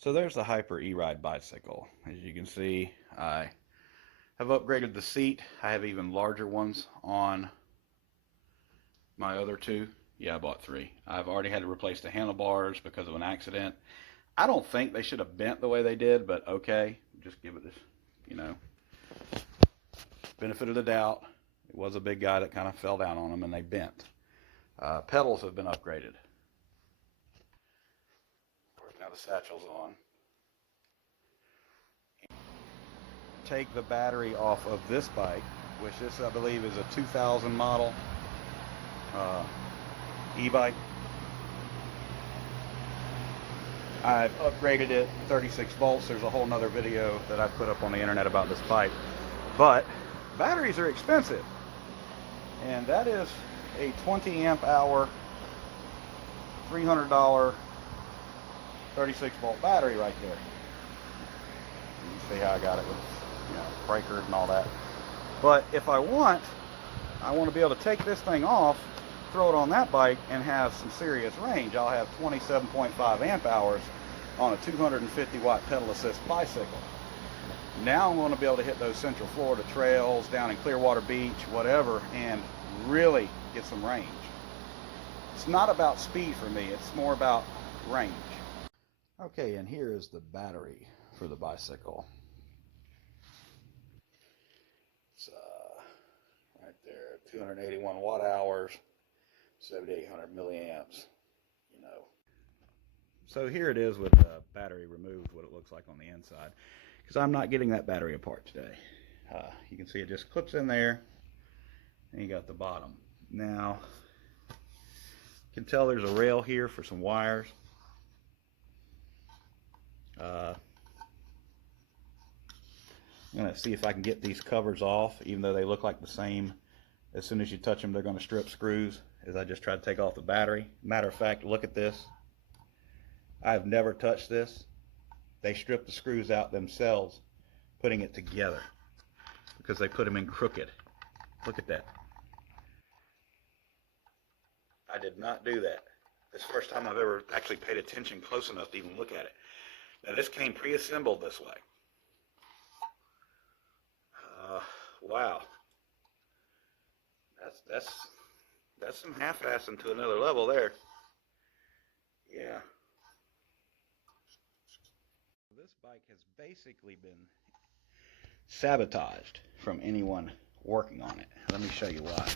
So there's the Hyper E-Ride bicycle. As you can see, I have upgraded the seat. I have even larger ones on my other two. Yeah, I bought three. I've already had to replace the handlebars because of an accident. I don't think they should have bent the way they did, but okay, just give it this, you know, benefit of the doubt. It was a big guy that kind of fell down on them and they bent. Pedals have been upgraded. Now the satchel's on. Take the battery off of this bike, which this I believe is a 2000 model e-bike. I've upgraded it 36 volts. There's a whole nother video that I put up on the internet about this bike. But batteries are expensive. And that is a 20 amp hour, $300 36 volt battery right there. You can see how I got it with, you know, breakers and all that. But if I want to be able to take this thing off, throw it on that bike, and have some serious range. I'll have 27.5 amp hours on a 250 watt pedal assist bicycle. Now I'm going to be able to hit those Central Florida trails, down in Clearwater Beach, whatever, and really get some range. It's not about speed for me, it's more about range. Okay, and here is the battery for the bicycle. It's right there, 281 watt hours, 7,800 milliamps, you know. So here it is with the battery removed, what it looks like on the inside, because I'm not getting that battery apart today. You can see it just clips in there, and you got the bottom. Now, you can tell there's a rail here for some wires. I'm going to see if I can get these covers off, even though they look like the same. As soon as you touch them, they're going to strip screws, as I just tried to take off the battery. Matter of fact, look at this. I've never touched this. They stripped the screws out themselves, putting it together, because they put them in crooked. Look at that. I did not do that. This is the first time I've ever actually paid attention close enough to even look at it. Now this came pre-assembled this way. Wow. That's some half-assing to another level there. Yeah. This bike has basically been sabotaged from anyone working on it. Let me show you why.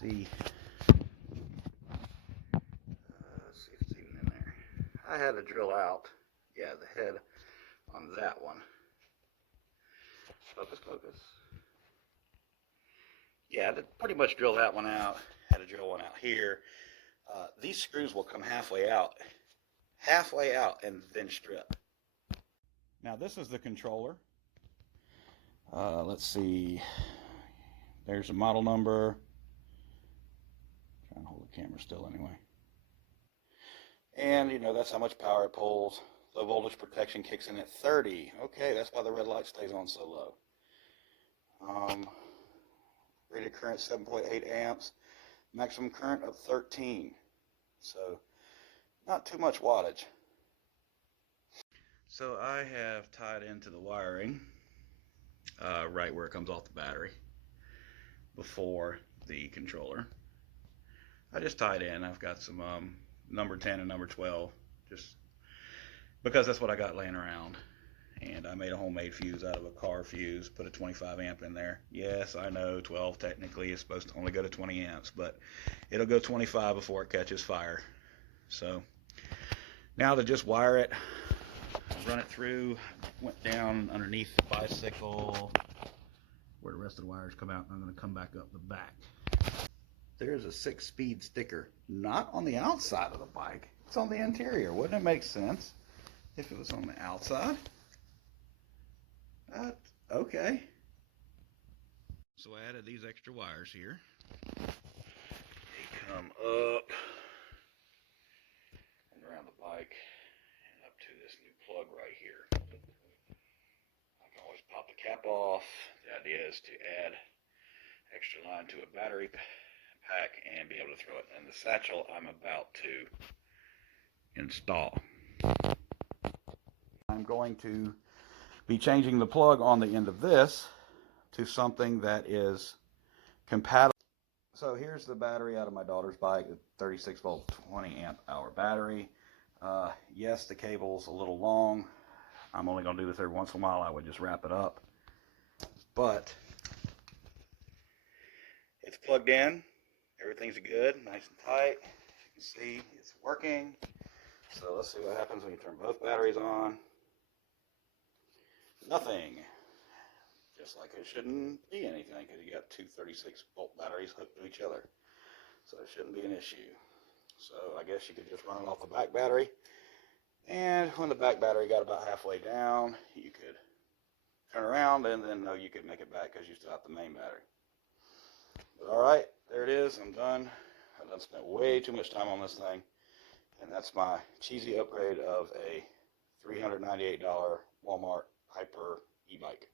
See, let's see if it's even in there. I had to drill out, yeah, the head on that one. Focus, focus. Yeah, I pretty much drilled that one out. Had to drill one out here. These screws will come halfway out, and then strip. Now this is the controller. Let's see. There's a model number. Trying to hold the camera still anyway. And you know that's how much power it pulls. Low voltage protection kicks in at 30. Okay, that's why the red light stays on so low. Rated current 7.8 amps. Maximum current of 13. So not too much wattage. So I have tied into the wiring right where it comes off the battery before the controller. I just tied in. I've got some number 10 and number 12 just because that's what I got laying around. And I made a homemade fuse out of a car fuse, put a 25 amp in there. Yes, I know 12 technically is supposed to only go to 20 amps, but it'll go 25 before it catches fire. So now to just wire it, run it through, went down underneath the bicycle where the rest of the wires come out, and I'm going to come back up the back. There's a 6-speed sticker, not on the outside of the bike, it's on the interior. Wouldn't it make sense if it was on the outside? Okay. So I added these extra wires here. They come up and around the bike and up to this new plug right here. I can always pop the cap off. The idea is to add extra line to a battery pack and be able to throw it in the satchel I'm about to install. going to be changing the plug on the end of this to something that is compatible. So here's the battery out of my daughter's bike, the 36 volt 20 amp hour battery. Yes, the cable's a little long. I'm only going to do this every once in a while. I would just wrap it up. But it's plugged in. Everything's good, nice and tight. As you can see, it's working. So let's see what happens when you turn both batteries on. Nothing. Just like it shouldn't be anything because you got two 36 volt batteries hooked to each other. So it shouldn't be an issue. So I guess you could just run it off the back battery. And when the back battery got about halfway down, you could turn around and then you could make it back because you still have the main battery. But alright, there it is. I'm done. I've done spent way too much time on this thing. And that's my cheesy upgrade of a $398 Walmart Hyper e-bike.